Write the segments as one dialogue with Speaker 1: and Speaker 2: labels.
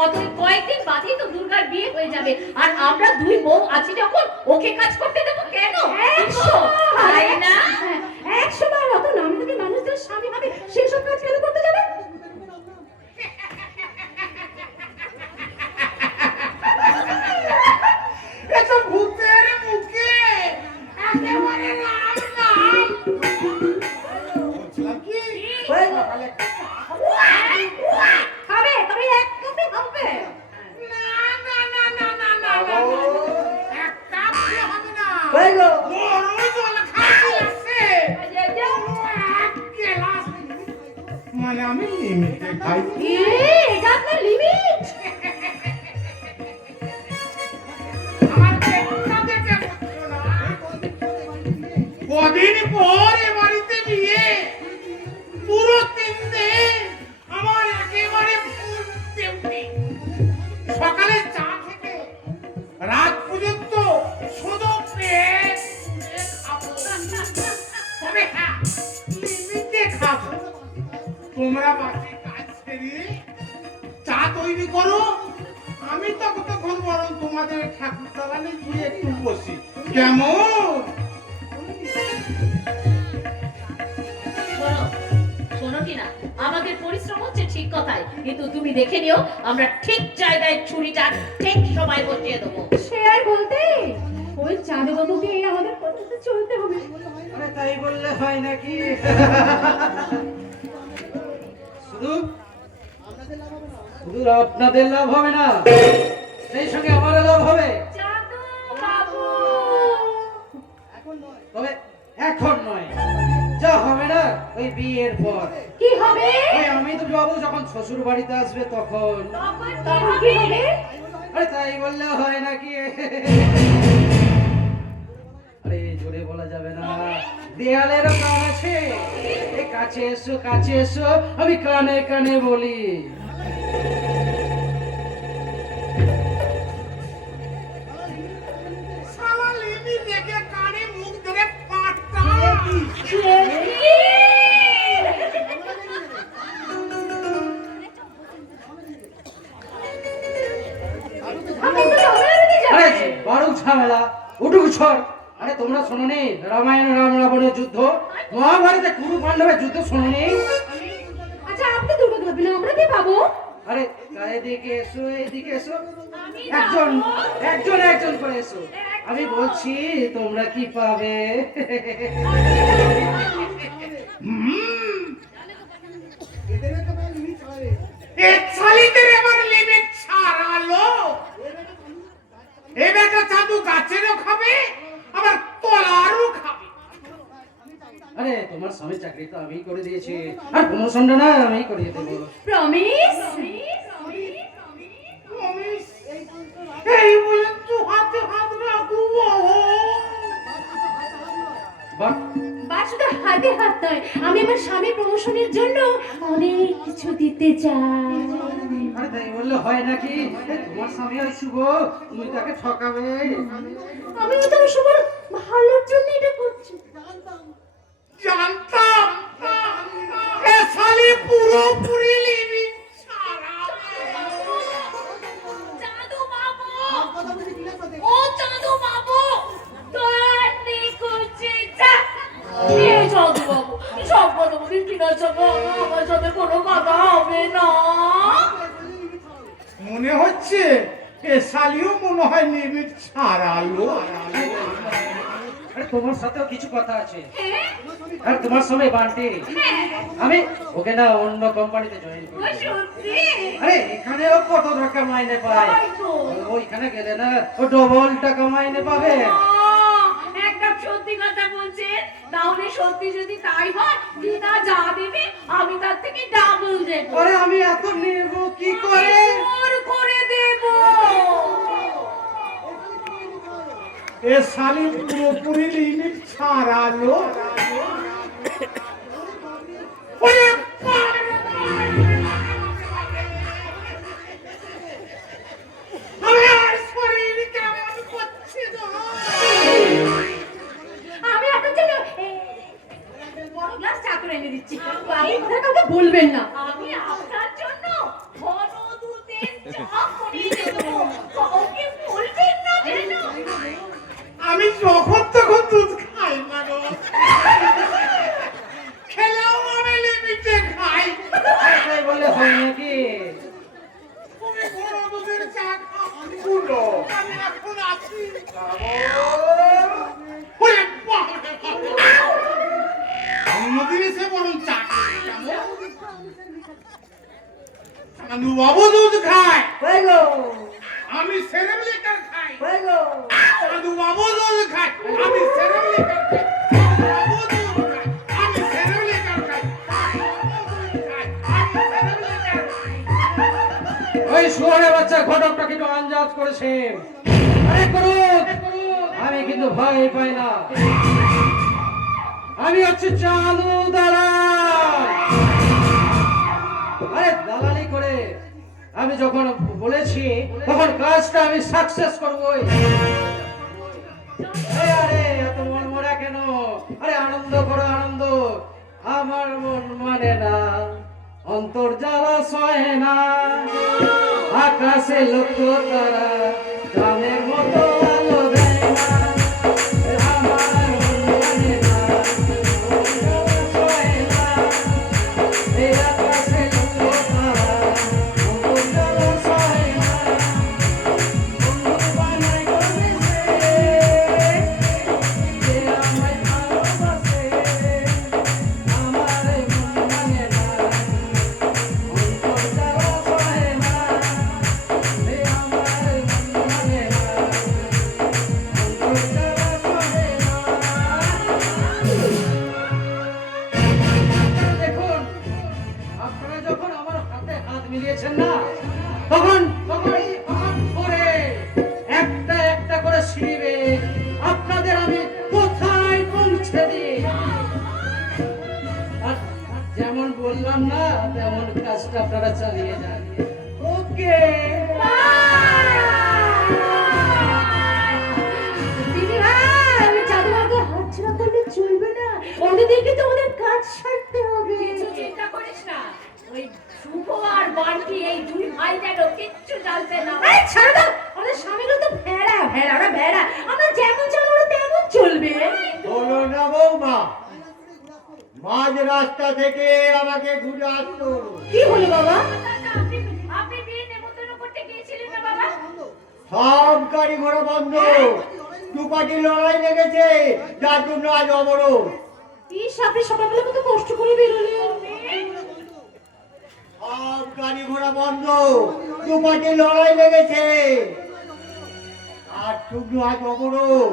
Speaker 1: কত কয়েকদিন বাদেই তো দুর্গার বিয়ে হয়ে যাবে। আর আমরা দুই বউ আছি যখন ওকে কাজ করতে দেবো কেন?
Speaker 2: হ্যাঁ
Speaker 1: তাই না? পরিশ্রম হচ্ছে ঠিক কথাই। কিন্তু তুমি দেখে নিও আমরা ঠিক জায়গায় ছুরিটা ঠিক সময় বসিয়ে দেবো।
Speaker 2: সে আর বলতে ওই চাঁদে বাবুকে আমাদের পদ্ধতি চলতে হবে।
Speaker 3: আরে তাই বললে হয় নাকি? শুধু শুধু আপনাদের লাভ হবে না সেই সঙ্গে আমারও লাভ হবে। তবে এখন নয়। যা হবে না ওই বিয়ের পর।
Speaker 2: কি হবে?
Speaker 3: ওই আমি তো বাবু যখন শ্বশুর বাড়িতে আসবে তখন।
Speaker 1: তখন কি হবে?
Speaker 3: আরে তাই বললে হয় নাকি? আরে জোরে বলা যাবে না। দেয়ালেরও কান আছে। এ কাছে এসো কাছে এসো। আমি কানে কানে বলি। বড় ঝামেলা উঠুক ছড় আরে তোমরা শোনোনি রামায়ণ রাম রাবণের যুদ্ধ? মহাভারতে কুরু পাণ্ডবের যুদ্ধ শোনোনি?
Speaker 2: আচ্ছা আপনি দুর্গা আমরা কি পাবো?
Speaker 3: আরে এদিকে এসো এদিকে এসো। একজন একজন একজন করে এসো। আমি বলছি, তোমরা কি পাবে? আমি করে দিয়েছি। আর প্রমোশনটা না আমি করিয়ে দেবো।
Speaker 2: প্রমিস।
Speaker 4: হাতে হাত
Speaker 2: নয়। আমি আমার স্বামী প্রমোশনের জন্য অনেক কিছু দিতে চাই।
Speaker 3: আরে তাই বললে হয় নাকি? তোমার স্বামী ওই শুভ তুমি তাকে ঠকাবে।
Speaker 2: আমি তো শুভ ভালোর জন্য এটা করছি।
Speaker 4: জানতাম। এ শালি
Speaker 3: তোমার সাথেও কিছু কথা আছে।
Speaker 1: হ্যাঁ?
Speaker 3: আর তোমার স্বামী বান্টি
Speaker 1: হ্যাঁ।
Speaker 3: আমি ওকে না অন্য কোম্পানিতে জয়েন
Speaker 1: ও
Speaker 3: আরে এখানেও কত টাকা মাইনে পায়। ওইখানে গেলে না ও ডবল টাকা মাইনে পাবে।
Speaker 1: একদম সত্যি কথা বলছেন? তাহলে সত্যি যদি তাই হয় দিদা যা দেবে আমি তার থেকে ডাবল দেবো।
Speaker 3: আরে আমি এত নেব কি করে?
Speaker 1: করে দেবো
Speaker 4: এ শালি পুরোপুরি লিমিট ছাড়ালো ওরে আমার শরীর কেমন করছে গো?
Speaker 2: আমি আপনার জন্য এই বড় গ্লাস চা করে এনে দিচ্ছি। বাকি কথা কাউকে বলবেন না
Speaker 1: আমি আপনার জন্য ঘন দুধ
Speaker 3: করলে হয় নাকি
Speaker 4: তুমি বড় দুধের চা খাও শুনো আমি এখন আছি ওরে বাবারে বাবা। অন্যদিন বরং চা খাই। বাবু দুধ খায় আমি সেরেম লিটার খাই।
Speaker 3: ওই
Speaker 4: বাবু দুধ খায় আমি সেরেম লিটার খাই।
Speaker 3: শুয়ারে বাচ্চা ঘটকটা কিন্তু আঞ্জাজ করেছে। আরে করুক। আমি কিন্তু ভয় পাই না। আমি হচ্ছে চালু দালাল। আরে দালালি করে আমি যখন বলেছি, তখন কাজটা আমি সাকসেস করবই আরে, এত মন মরা কেন? আরে আনন্দ করো, আনন্দ। আমার মন মানে না না, আকাশে লক্ষ্য তারা। কাজটা আপনারা চালিয়ে যান। ওকে।
Speaker 2: চলবে না। কাজ সারতে হবে।
Speaker 1: চিন্তা করিস না। ওই শুভ আর বান্টি এই দুই ভাই যেন কিচ্ছু জানতে না পারে।
Speaker 2: এই ছাড়ো দাও আমাদের স্বামীগুলো তো ভেড়া ভেড়া ওরা ভেড়া। আমরা যেমন ওরা তেমন চলবে।
Speaker 5: বলো না বৌমা। মাঝ রাস্তা থেকে আমাকে ঘুরে আসতো
Speaker 2: কি হলো বাবা?
Speaker 5: সব গাড়ি ঘোড়া বন্ধ। দুপাটি লড়াই লেগেছে যার জন্য আজ অবরোধ।
Speaker 2: আপনি সকালবেলা কত কষ্ট করে বেরোলেন।
Speaker 5: সব গাড়ি ঘোড়া বন্ধ। দুপাটি লড়াই লেগেছে। আর শুধু আজ অবরোধ।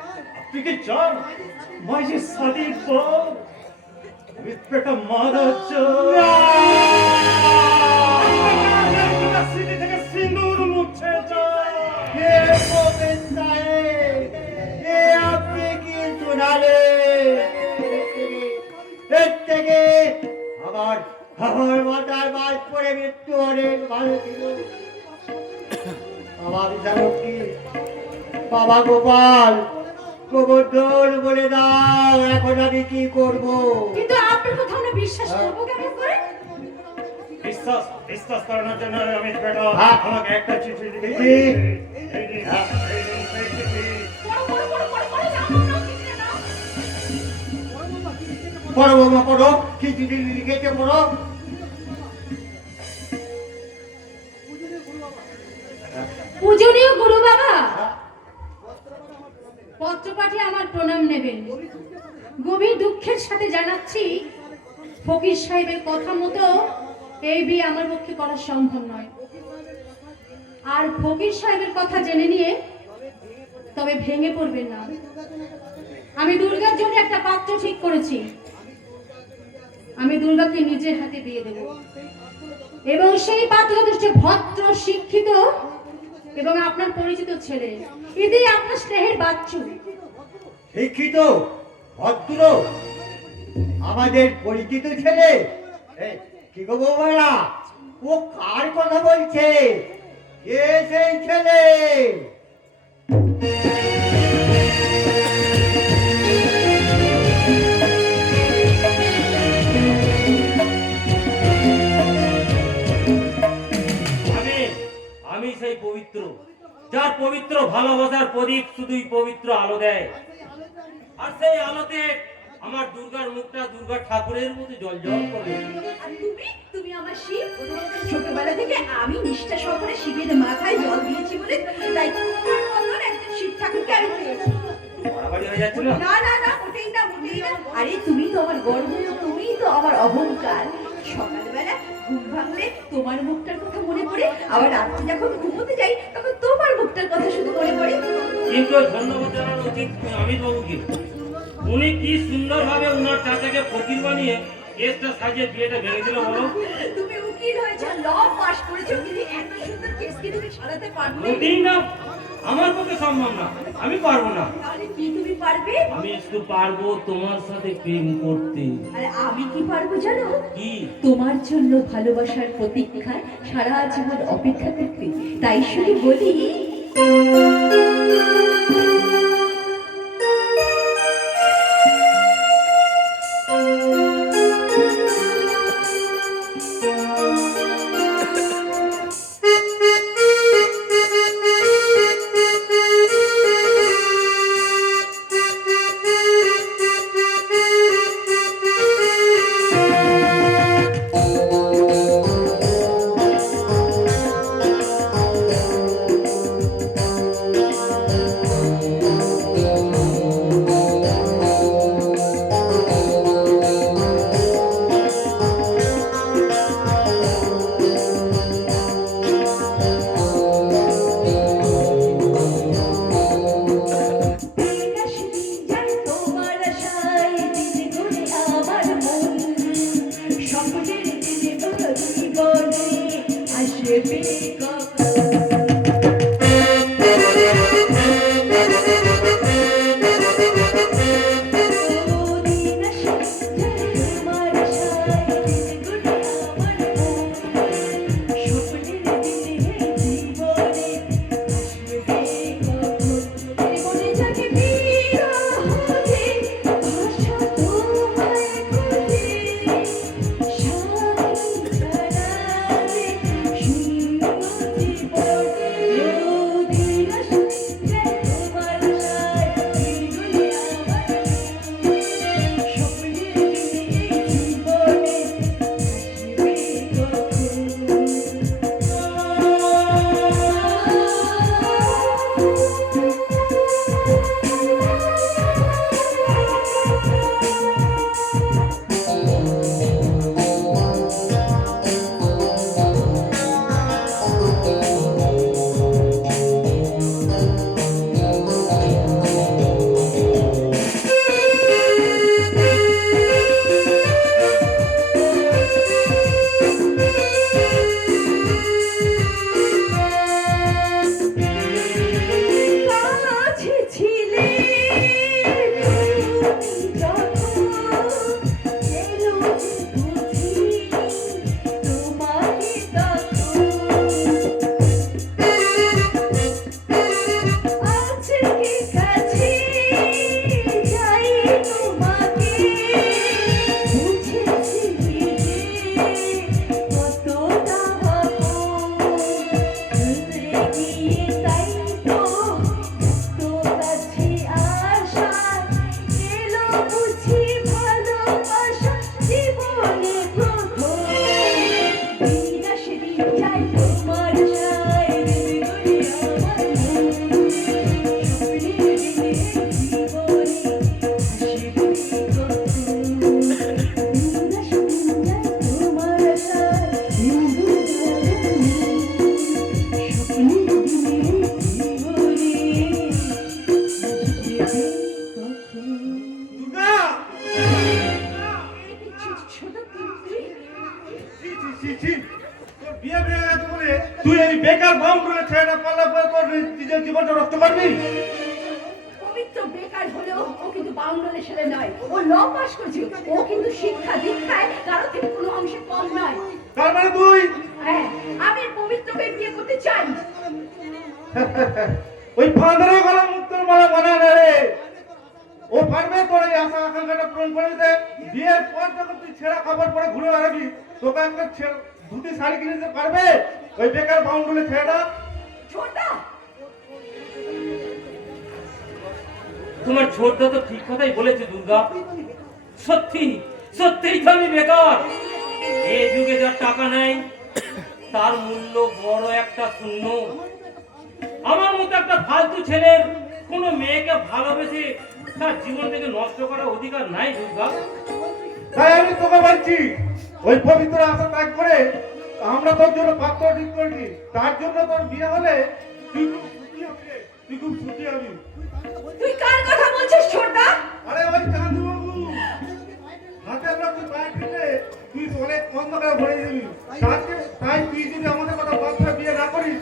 Speaker 6: যায়
Speaker 5: হে গোবিন্দ সাহেব, এ আপনি কি শোনালেন? এর থেকে আমার মাথার বাজ পড়ে মৃত্যু অনেক ভালো ছিল। আমার জানক কি? বাবা গোপাল গোবর্ধন বলে দাও এখন আমি কি করব?
Speaker 2: কিন্তু আপনার কথা আমরা বিশ্বাস করব কেমন করে?
Speaker 6: বিশ্বাস বিশ্বাস করানোর জন্য অমিত বেটা
Speaker 5: হ্যাঁ।
Speaker 6: আমাকে একটা চিঠি লিখে এই নিন,
Speaker 5: হ্যাঁ।
Speaker 1: পড়ো পড়ো পড়ো পড়ো পড়ো নাও নাও চিঠিটা নাও।
Speaker 5: পড়ো বাবা পড়ো কি চিঠি লিখেছে পড়ো।
Speaker 2: পূজনীয় গুরু বাবা পত্র পাঠিয়ে আমার প্রণাম নেবেন গভীর দুঃখের সাথে জানাচ্ছি ফকির সাহেবের কথা মতো এই বিয়ে আমার পক্ষে করা সম্ভব নয়। আর ফকির সাহেবের কথা জেনে নিয়ে তবে ভেঙে পড়বেন না। আমি দুর্গার জন্য একটা পাত্র ঠিক করেছি। আমি দুর্গাকে নিজের হাতে বিয়ে দেব। এবং সেই পাত্র যথেষ্ট ভদ্র, শিক্ষিত এবং আপনার পরিচিত ছেলে। এদের আপনার স্নেহের বাচ্চু।
Speaker 5: শিক্ষিত, ভদ্র। আমাদের পরিচিত ছেলে কি গো বৌমারা ও কার কথা বলছে? কে সেই ছেলে?
Speaker 7: আমি আমি সেই পবিত্র, যার পবিত্র ভালোবাসার প্রদীপ শুধুই পবিত্র আলো দেয়। আর সেই আলোতে আমার দুর্গার মুখটা দুর্গা ঠাকুরের মতো জল জল করে।
Speaker 8: আর তুমি তুমি আমার শিব। ছোটবেলা থেকে আমি নিষ্ঠা সহকারে শিবের মাথায় জল দিয়েছি বলে তাই তোমার মতন একজন শিব ঠাকুরকে আমি পেয়েছি।
Speaker 7: হয়ে না
Speaker 8: না না মোটেই না মোটেই না। আরে তুমি তো আমার গর্ব তুমি তো আমার অহংকার। সকালবেলা ঘুম ভাঙলে তোমার মুখটার কথা মনে পড়ে আবার রাত্রে যখন ঘুমোতে যাই তখন মুখটার কথা শুধু মনে পড়ে?
Speaker 7: কিন্তু ধন্যবাদ জানানো উচিত অমিত বাবুকে উনি কি সুন্দরভাবে চাচাকে ফকির বানিয়ে কেসটা সাজিয়ে বিয়েটা ভেঙেছিল বলো?
Speaker 8: তুমি উকিল হয়েছো ল পাস করেছ কিন্তু এত সুন্দর কেস কি তুমি সারাতে পারবে?
Speaker 7: মোটেই না আমার পক্ষে সম্ভব না আমি পারব না।
Speaker 8: তাহলে কি তুমি পারবে?
Speaker 7: আমি শুধু পারব তোমার সাথে প্রেম করতে।
Speaker 8: আরে আমি কি পারব জানো?
Speaker 7: কি?
Speaker 8: তোমার জন্য ভালোবাসার প্রতীক্ষায় সারা জীবন অপেক্ষা করতে। তাই শুধু বলি
Speaker 6: এই
Speaker 8: ও ল পাস করেছে। ও কিন্তু শিক্ষা দীক্ষায় কারও থেকে কোনো অংশে কম নয়।
Speaker 6: তার মানে তুই?
Speaker 8: হ্যাঁ আমি পবিত্রকে বিয়ে করতে চাই।
Speaker 6: ওই ফাঁদরে গলা মুক্তর মালা মানা না রে। ও পারবে তোর এই আশা আকাঙ্ক্ষাটা পূরণ করে দিতে। বিয়ের পর যখন তুই ছেঁড়া কাপড় পরে ঘুরে বেড়াবি তোকে একটা ধুতি শাড়ি কিনে দিতে পারবে? ওই বেকার বাউন্ডুলে ছেড়েটা
Speaker 8: ছোটা
Speaker 7: তোমার ছোটদা তো ঠিক কথাই বলেছে দুর্গা, সত্যি, সত্যিই তো আমি বেকার। এই যুগে যার টাকা নেই, তার মূল্য বড় একটা শূন্য। আমার মতো একটা ফালতু ছেলের কোনো মেয়েকে ভালোবেসে তার জীবন থেকে নষ্ট করার অধিকার নাই দুর্গা।
Speaker 6: তাই আমি তোকে বলছি, ওই পবিত্র আশা ত্যাগ করে আমরা তোর জন্য পাত্র ঠিক করেছি। তার জন্য তোর বিয়ে হলে তুই খুব তুই খুব সুখী হবি।
Speaker 8: তুই কার কথা বলছিস
Speaker 6: আরে ওই চাঁদু বাবু। হাতে আমরা তুই পায়ে খেলে তুই অনেক অন্ধকার ভরে দিবি তাই তুই যদি আমাদের কথা বাচ্চা বিয়ে না করিস